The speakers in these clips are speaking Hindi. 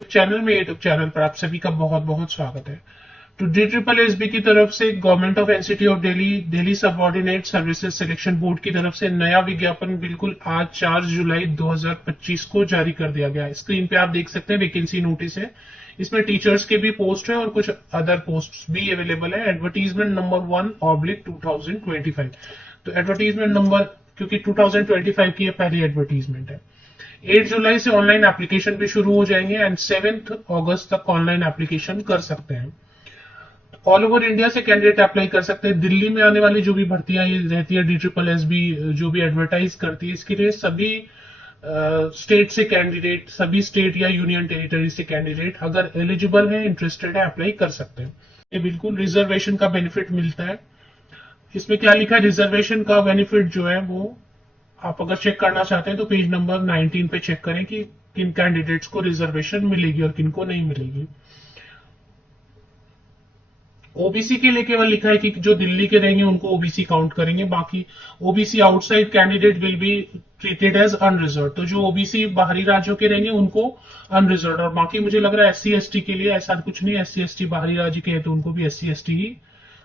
चैनल में यूट्यूब चैनल पर आप सभी का बहुत बहुत स्वागत है। तो DSSB की तरफ से government of NCT of Delhi Delhi subordinate services selection board की तरफ से नया विज्ञापन बिल्कुल आज 4 जुलाई 2025 को जारी कर दिया गया है। स्क्रीन पे आप देख सकते हैं वैकेंसी नोटिस है। इसमें टीचर्स के भी पोस्ट है और कुछ अदर पोस्ट भी अवेलेबल है। Advertisement number 1/2025। तो एडवर्टीजमेंट नंबर, क्योंकि 2025 की ये पहली एडवर्टीजमेंट है। 8 जुलाई से ऑनलाइन एप्लीकेशन भी शुरू हो जाएंगे एंड 7 अगस्त तक ऑनलाइन एप्लीकेशन कर सकते हैं। ऑल ओवर इंडिया से कैंडिडेट अप्लाई कर सकते हैं। दिल्ली में आने वाली जो भी भर्तियां रहती है DSSB जो भी एडवर्टाइज करती है, इसके लिए सभी स्टेट से कैंडिडेट, सभी स्टेट या यूनियन टेरिटरी से कैंडिडेट अगर एलिजिबल है, इंटरेस्टेड है, अप्लाई कर सकते हैं। ये बिल्कुल रिजर्वेशन का बेनिफिट मिलता है। इसमें क्या लिखा है, रिजर्वेशन का बेनिफिट जो है वो आप अगर चेक करना चाहते हैं तो पेज नंबर 19 पे चेक करें कि किन कैंडिडेट्स को रिजर्वेशन मिलेगी और किन को नहीं मिलेगी। ओबीसी के लिए केवल लिखा है कि जो दिल्ली के रहेंगे उनको ओबीसी काउंट करेंगे, बाकी OBC outside candidate will be treated as unreserved. तो जो ओबीसी बाहरी राज्यों के रहेंगे उनको अनरिजर्व, और बाकी मुझे लग रहा है SC ST के लिए ऐसा कुछ नहीं। SC ST बाहरी राज्य के हैं तो उनको भी SC ST ही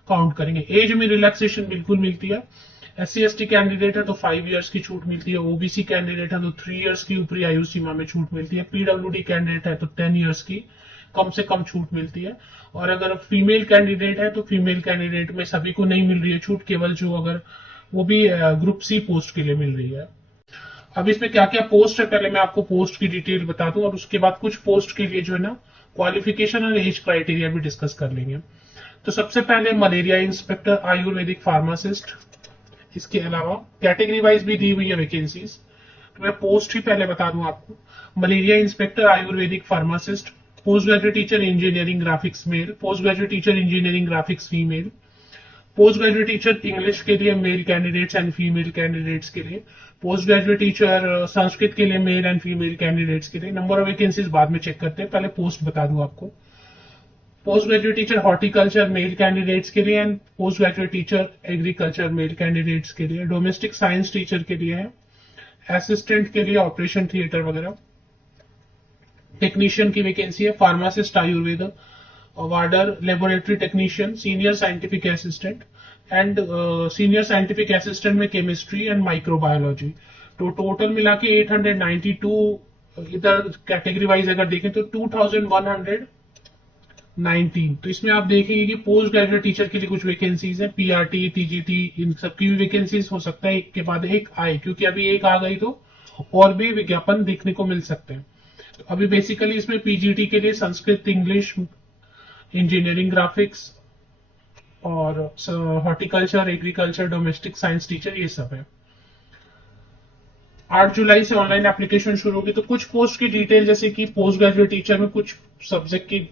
काउंट करेंगे। एज में रिलैक्सेशन बिल्कुल मिलती है। SC ST कैंडिडेट है तो 5 इयर्स की छूट मिलती है। ओबीसी कैंडिडेट है तो 3 इयर्स की ऊपरी आयु सीमा में छूट मिलती है। PWD कैंडिडेट है तो 10 इयर्स की कम से कम छूट मिलती है। और अगर फीमेल कैंडिडेट है तो फीमेल कैंडिडेट में सभी को नहीं मिल रही है छूट, केवल जो अगर वो भी ग्रुप C पोस्ट के लिए मिल रही है। अब इसमें क्या क्या पोस्ट है, पहले मैं आपको पोस्ट की डिटेल बता दूं और उसके बाद कुछ पोस्ट के लिए जो है ना क्वालिफिकेशन और एज क्राइटेरिया भी डिस्कस कर लेंगे। तो सबसे पहले मलेरिया इंस्पेक्टर, आयुर्वेदिक फार्मासिस्ट। इसके अलावा कैटेगरी वाइज भी दी हुई है वैकेंसीज, तो मैं पोस्ट ही पहले बता दूं आपको। Malaria inspector, Ayurvedic pharmacist, post graduate teacher engineering graphics male, post graduate teacher engineering graphics female, post graduate teacher English के लिए male candidates and female candidates के लिए, पोस्ट ग्रेजुएट टीचर संस्कृत के लिए मेल एंड फीमेल कैंडिडेट्स के लिए। नंबर ऑफ वैकेंसीज बाद में चेक करते हैं, पहले पोस्ट बता दूं आपको। Post graduate teacher horticulture male candidates के लिए and post graduate teacher agriculture male candidates के लिए। डोमेस्टिक साइंस टीचर के लिए है, असिस्टेंट के लिए ऑपरेशन थिएटर वगैरह। टेक्नीशियन की वैकेंसी है, pharmacist Ayurveda, warder laboratory technician, senior scientific assistant and senior scientific assistant में केमिस्ट्री एंड माइक्रोबायोलॉजी। तो टोटल मिला के 892। इधर कैटेगरी वाइज अगर देखें तो 2119। तो इसमें आप देखेंगे कि पोस्ट ग्रेजुएट टीचर के लिए कुछ वैकेंसीज है, PRT TGT, इन सबकी भी वैकेंसीज हो सकता है एक के बाद एक आए, क्योंकि अभी एक आ गई तो और भी विज्ञापन देखने को मिल सकते हैं। तो अभी बेसिकली इसमें PGT के लिए संस्कृत, इंग्लिश, इंजीनियरिंग ग्राफिक्स और horticulture, agriculture, domestic science teacher, ये सब है। 8 जुलाई से ऑनलाइन एप्लीकेशन शुरू होगी। तो कुछ पोस्ट की डिटेल, जैसे कि पोस्ट ग्रेजुएट टीचर में कुछ सब्जेक्ट की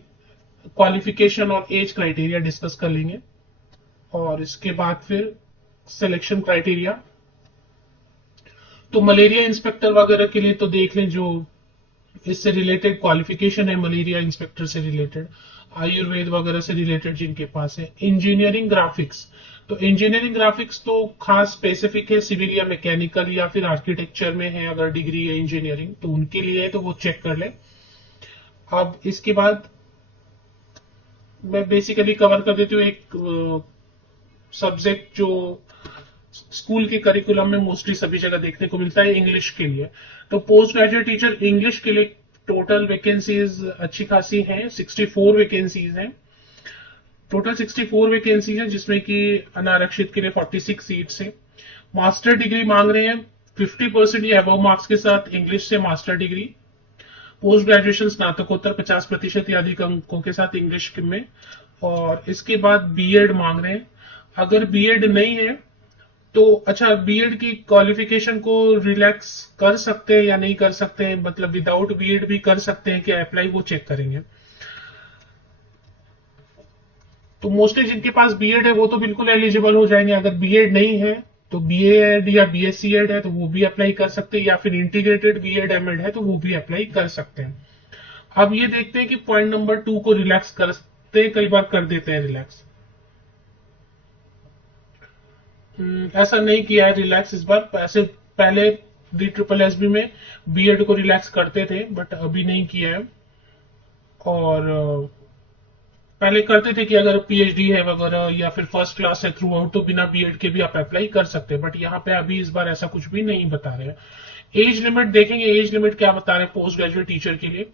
क्वालिफिकेशन और एज क्राइटेरिया डिस्कस कर लेंगे, और इसके बाद फिर सिलेक्शन क्राइटेरिया। तो मलेरिया इंस्पेक्टर वगैरह के लिए तो देख लें जो इससे रिलेटेड क्वालिफिकेशन है, मलेरिया इंस्पेक्टर से रिलेटेड, आयुर्वेद वगैरह से रिलेटेड जिनके पास है। इंजीनियरिंग ग्राफिक्स, तो इंजीनियरिंग ग्राफिक्स तो खास स्पेसिफिक है, सिविल या मैकेनिकल या फिर आर्किटेक्चर में है अगर डिग्री है इंजीनियरिंग, तो उनके लिए है, तो वो चेक कर ले। अब इसके बाद मैं बेसिकली कवर कर देती हूँ एक सब्जेक्ट जो स्कूल के करिकुलम में मोस्टली सभी जगह देखने को मिलता है, इंग्लिश के लिए। तो पोस्ट ग्रेजुएट टीचर इंग्लिश के लिए टोटल वैकेंसीज अच्छी खासी हैं, 64 वैकेंसीज हैं। टोटल 64 वैकेंसी है, जिसमें कि अनारक्षित के लिए 46 सीट्स हैं। मास्टर डिग्री मांग रहे हैं 50% या अबव मार्क्स के साथ इंग्लिश से मास्टर डिग्री। पोस्ट ग्रेजुएशन स्नातकोत्तर 50% या अधिक अंकों के साथ इंग्लिश में। और इसके बाद बीएड मांग रहे हैं। अगर बीएड नहीं है तो अच्छा, बीएड की क्वालिफिकेशन को रिलैक्स कर सकते हैं या नहीं कर सकते हैं, मतलब विदाउट बीएड भी कर सकते हैं क्या अप्लाई, वो चेक करेंगे। तो मोस्टली जिनके पास बीएड है वो तो बिल्कुल एलिजिबल हो जाएंगे। अगर बीएड नहीं है तो बीएड या BSc एड है तो वो भी अप्लाई कर सकते हैं, या फिर इंटीग्रेटेड बीएड एमएड है तो वो भी अप्लाई कर सकते हैं। अब ये देखते हैं कि पॉइंट नंबर 2 को रिलैक्स करते हैं, कई बार कर देते हैं रिलैक्स। ऐसा नहीं किया है रिलैक्स इस बार, ऐसे पहले DSSB में बीएड को रिलैक्स करते थे बट अभी नहीं किया है। और पहले करते थे कि अगर पीएचडी है वगैरह या फिर फर्स्ट क्लास है थ्रू आउट तो बिना बीएड के भी आप अप्लाई कर सकते हैं, बट यहाँ पे अभी इस बार ऐसा कुछ भी नहीं बता रहे हैं। एज लिमिट देखेंगे, एज लिमिट क्या बता रहे हैं पोस्ट ग्रेजुएट टीचर के लिए।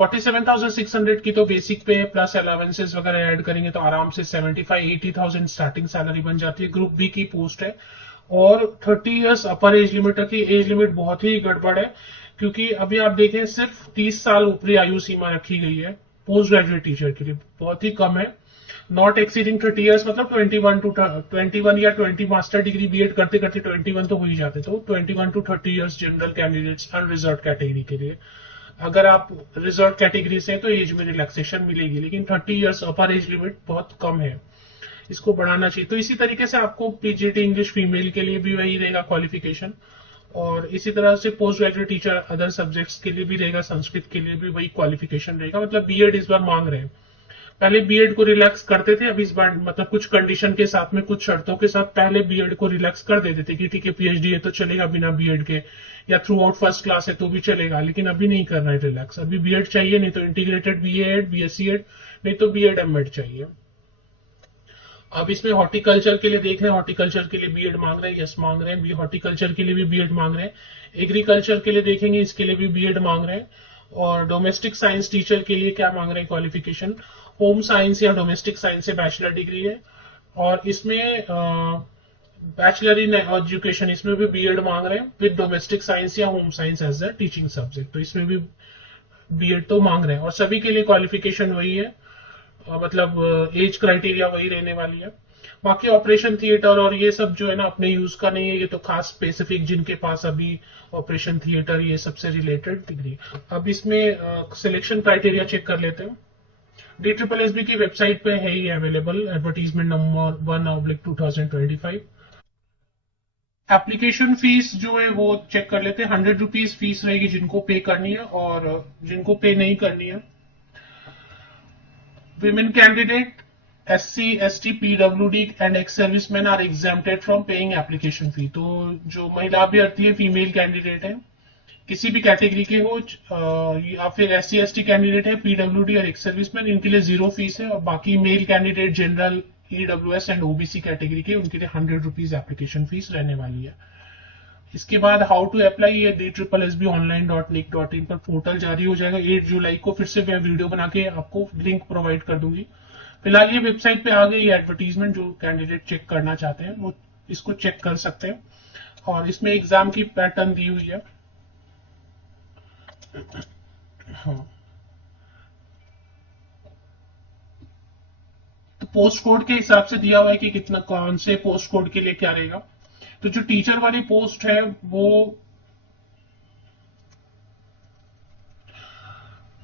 47,600 की तो बेसिक पे प्लस अलावेंसेस वगैरह ऐड करेंगे तो आराम से 75-80,000 स्टार्टिंग सैलरी बन जाती है। ग्रुप बी की पोस्ट है और 30 इयर्स अपर एज लिमिट की। एज लिमिट बहुत ही गड़बड़ है क्योंकि अभी आप देखें सिर्फ 30 साल ऊपरी आयु सीमा रखी गई है पोस्ट ग्रेजुएट टीचर के लिए, बहुत ही कम है। नॉट एक्सीडिंग 30 इयर्स मतलब 21 या 20 मास्टर डिग्री बीएड करते करते 21 तो हो ही जाते, तो 21 to 30 years general candidates unreserved category के लिए। अगर आप रिजर्व कैटेगरी से हैं तो एज में रिलैक्सेशन मिलेगी, लेकिन 30 इयर्स अपर एज लिमिट बहुत कम है, इसको बढ़ाना चाहिए। तो इसी तरीके से आपको पीजीटी इंग्लिश फीमेल के लिए भी वही रहेगा क्वालिफिकेशन, और इसी तरह से post graduate teacher other subjects के लिए भी रहेगा, संस्कृत के लिए भी वही क्वालिफिकेशन रहेगा। मतलब बीएड इस बार मांग रहे हैं, पहले बीएड को रिलैक्स करते थे, अब इस बार मतलब कुछ कंडीशन के साथ में, कुछ शर्तों के साथ पहले बीएड को रिलैक्स कर देते थे कि ठीक है पीएचडी है तो चलेगा बिना बीएड के, या थ्रू आउट फर्स्ट क्लास है तो भी चलेगा, लेकिन अभी नहीं करना है रिलैक्स। अभी बीएड चाहिए, नहीं तो इंटीग्रेटेड बीएड, बीएससी एड, नहीं तो बीएड एमएड चाहिए। अब इसमें हॉर्टिकल्चर के लिए देख रहे हैं, हॉर्टिकल्चर के लिए बीएड मांग रहे हैं, यस मांग रहे हैं, हॉर्टिकल्चर के लिए भी बीएड मांग रहे हैं। एग्रीकल्चर के लिए देखेंगे, इसके लिए भी बीएड मांग रहे हैं। और डोमेस्टिक साइंस टीचर के लिए क्या मांग रहे हैं क्वालिफिकेशन, होम साइंस या डोमेस्टिक साइंस से बैचलर डिग्री है, और इसमें बैचलर इन एजुकेशन, इसमें भी बीएड मांग रहे हैं विद डोमेस्टिक साइंस या home science as the teaching subject, तो इसमें भी बीएड तो मांग रहे हैं। और सभी के लिए क्वालिफिकेशन वही है, मतलब एज क्राइटेरिया वही रहने वाली है। बाकी ऑपरेशन थिएटर और ये सब जो है ना अपने यूज का नहीं है, ये तो खास स्पेसिफिक जिनके पास अभी ऑपरेशन थिएटर ये सबसे रिलेटेड डिग्री। अब इसमें सिलेक्शन क्राइटेरिया चेक कर लेते हैं। DSSB की वेबसाइट पे है ही available, advertisement number 1/2025। Application fees जो है वो चेक कर लेते हैं। 100 रुपीज फीस रहेगी जिनको पे करनी है, और जिनको पे नहीं करनी है, women candidate, SC, ST, PWD and ex servicemen are exempted from paying application fee। तो जो महिला अभ्यर्थी है, फीमेल कैंडिडेट है, किसी भी कैटेगरी के हो, या फिर SC, ST कैंडिडेट है, PWD और एक्स सर्विसमैन, इनके लिए 0 फीस है। और बाकी male candidate general, EWS and OBC category के, उनके लिए 100 रुपीज एप्लीकेशन फीस रहने वाली है। इसके बाद हाउ टू अप्लाई, ये DSSB.online.nic.in पर पोर्टल जारी हो जाएगा 8 जुलाई को। फिर से मैं वीडियो बना के आपको लिंक प्रोवाइड कर दूंगी। फिलहाल ये वेबसाइट पे आ गई एडवर्टीजमेंट, जो कैंडिडेट चेक करना चाहते हैं वो इसको चेक कर सकते हैं। और इसमें एग्जाम की पैटर्न दी हुई है। हाँ, तो पोस्ट कोड के हिसाब से दिया हुआ है कि कितना, कौन से पोस्ट कोड के लिए क्या रहेगा। तो जो टीचर वाली पोस्ट है वो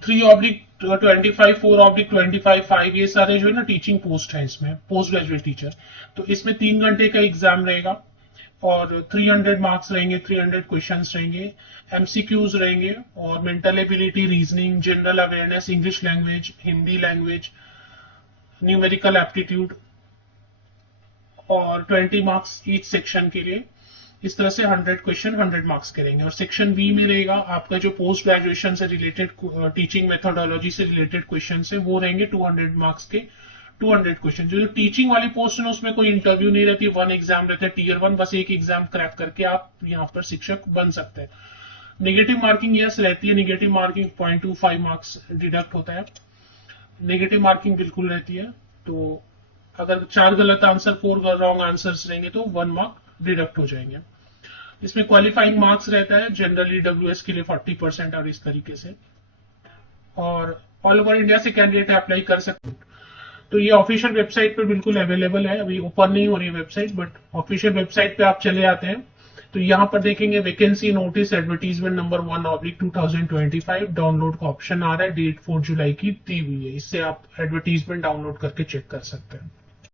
3/25, 4/25, 5, ये सारे जो है ना टीचिंग पोस्ट है इसमें, पोस्ट ग्रेजुएट टीचर। तो इसमें 3 घंटे का एग्जाम रहेगा और 300 मार्क्स रहेंगे, 300 क्वेश्चंस रहेंगे, एमसीक्यूज रहेंगे, और mental ability, reasoning, general awareness, English language, Hindi language, numerical aptitude, और 20 मार्क्स ईच सेक्शन के लिए। इस तरह से 100 क्वेश्चन 100 मार्क्स के रहेंगे। और सेक्शन बी में रहेगा आपका जो पोस्ट ग्रेजुएशन से रिलेटेड, टीचिंग मेथोडोलॉजी से रिलेटेड क्वेश्चन है, वो रहेंगे 200 मार्क्स के 200 क्वेश्चन। जो टीचिंग वाली पोस्ट है उसमें कोई इंटरव्यू नहीं रहती, 1 एग्जाम रहता है, Tier 1, बस एक एग्जाम क्रैक करके आप यहाँ पर शिक्षक बन सकते हैं। नेगेटिव मार्किंग यस रहती है, नेगेटिव मार्किंग 0.25 मार्क्स डिडक्ट होता है, नेगेटिव मार्किंग बिल्कुल रहती है। तो अगर 4 गलत आंसर, 4 रॉन्ग आंसर्स रहेंगे तो 1 मार्क डिडक्ट हो जाएंगे। इसमें क्वालिफाइंग मार्क्स रहता है, जनरल EWS के लिए 40% और इस तरीके से। और ऑल ओवर इंडिया से कैंडिडेट अप्लाई कर सकते हैं। तो ये ऑफिशियल वेबसाइट पर बिल्कुल अवेलेबल है, अभी ओपन नहीं हो रही है वेबसाइट, बट ऑफिशियल वेबसाइट पे आप चले आते हैं तो यहां पर देखेंगे vacancy notice advertisement number 1/2025, download का ऑप्शन आ रहा है, डेट 4 जुलाई की दी हुई है। इससे आप एडवर्टीजमेंट डाउनलोड करके चेक कर सकते हैं।